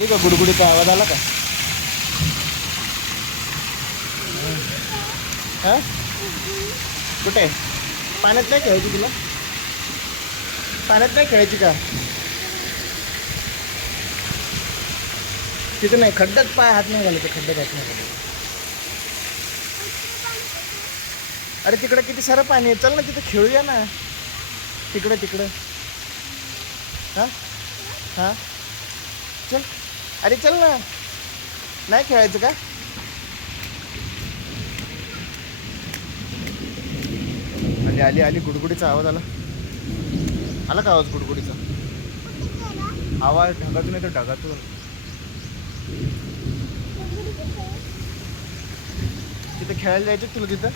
ठीक आहे, गुडगुडीचा आवाज आला का? हा कुठे? पाण्यात नाही खेळायची तुला? पाण्यात नाही खेळायची का? तिथे नाही, खड्ड्यात पाय हात नाही घालायचे, खड्ड्यात हात नाही घालायचे. अरे तिकडे किती सारं पाणी आहे, चल ना तिथे खेळूया ना. तिकडे तिकडं. हा हा चल. अरे चल ना. नाही खेळायचं का? आली आली आली, गुडगुडीचा आवाज आला. आला का आवाज गुडगुडीचा? आवाज ढगातून येतो, ढगातून. तिथे खेळायला जायचं तुला तिथं?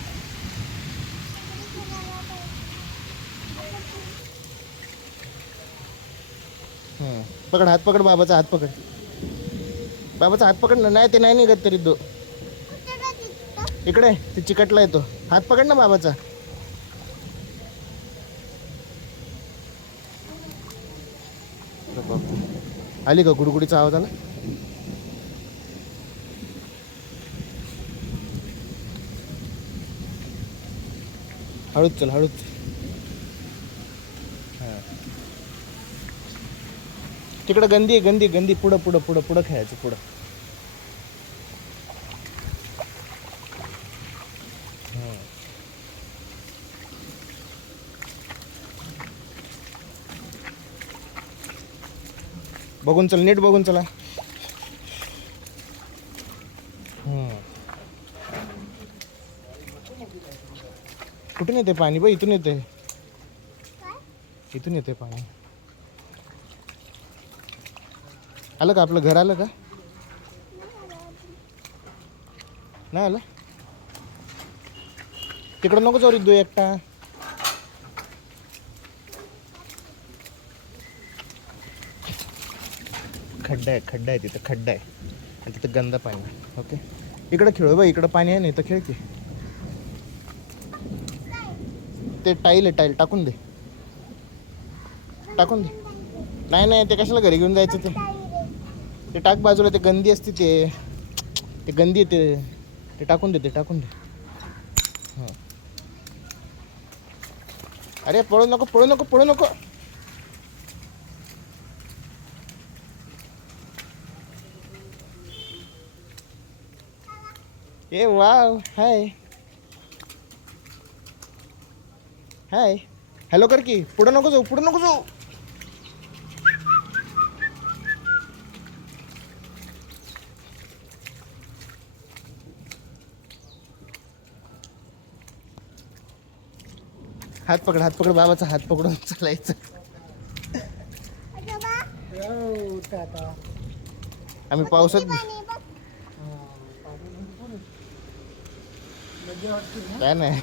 पकड, हात पकड, बाबाचा हात पकड. बाबाचा हात पकड ना. नाही ते नाही निघत तरी दो. इकडे ते चिकटला येतो. हात पकड ना बाबाचा. आली का गुडगुडीचा आवाज आला? हळूच चल, हळूच. हां तिकडं गंदी आहे, गंदी गंदी. पुढं पुढं पुढं पुढं खेळायचं, पुढं. बघून चल, नीट बघून चला. कुठून येते पाणी? बघ इथून येते, इथून येते पाणी. आलं का? आपलं घर आलं का? नाही आलं? तिकडं नको जाऊ रिद्धू एकटा. खड्डा आहे, खड्डा आहे तिथं, खड्डा आहे. आणि तिथं गंदा पाणी. ओके, इकडं खेळू बा. इकडं पाणी आहे नाही तर खेळ की. ते टाईल आहे, टाईल टाकून दे, टाकून दे. नाही नाही, ते कशाला घरी घेऊन जायचं? ते टाक बाजूला. ते गंदी असते, ते गंदी येते. ते टाकून दे, ते टाकून दे. हां. अरे पळू नको, पळू नको, पळू नको. ए वाव, हाय हाय. हॅलो कर की. पुढं नको जाऊ, पुढं नको जाऊ. हात पकड, हात पकड, बाबाचा हात पकडून चालायचं. आम्ही पावसात. काय नाही.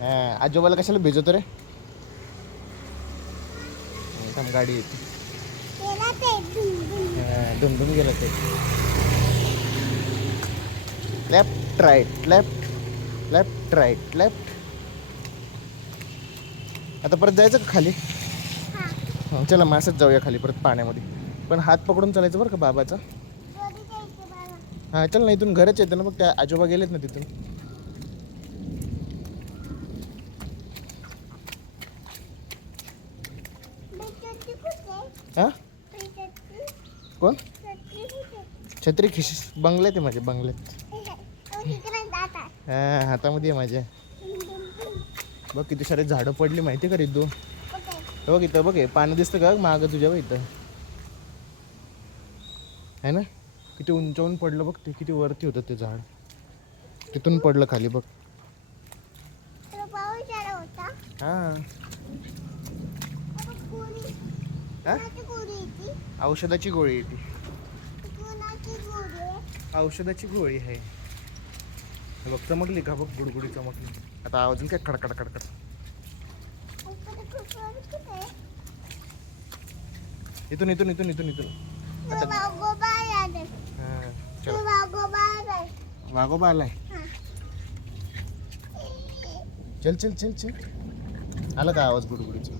हा, आजोबाला कशाला भिजवतो रे? थांब, गाडी येते. धुमधुम गेलं ते. Left right, left left right left. आता परत जायचं का खाली? चला मासच जाऊया खाली परत पाण्यामध्ये. पण हात पकडून चालायचं बरं का बाबाचा. हां चल ना, इथून घरच येतं ना. मग त्या आजोबा गेलेत ना तिथून. हां कोण? छत्री खिश बंगल्यात आहे माझ्या, बंगल्यात. हां हातामध्ये आहे माझ्या. बघ किती सारे झाडं पडली माहिती का रिद्धू? बघ इथं, बघ हे पाणी दिसतं का मागं तुझ्या? बघ इथं आहे ना, किती उंचावून पडलं बघ. ते किती वरती होतं ते झाड, तिथून पडलं खाली बघ. हां औषधाची गोळी आहे ती. औषधाची गोळी आहे. बघ चमकली का? बघ गुडगुडी चमकली. आता अजून काय खडखड खडखड. इथून इथून इथून इथून इथून. वाघोबा आलाय. चल चल चल चल. आलं का आवाज गुडगुडीचा?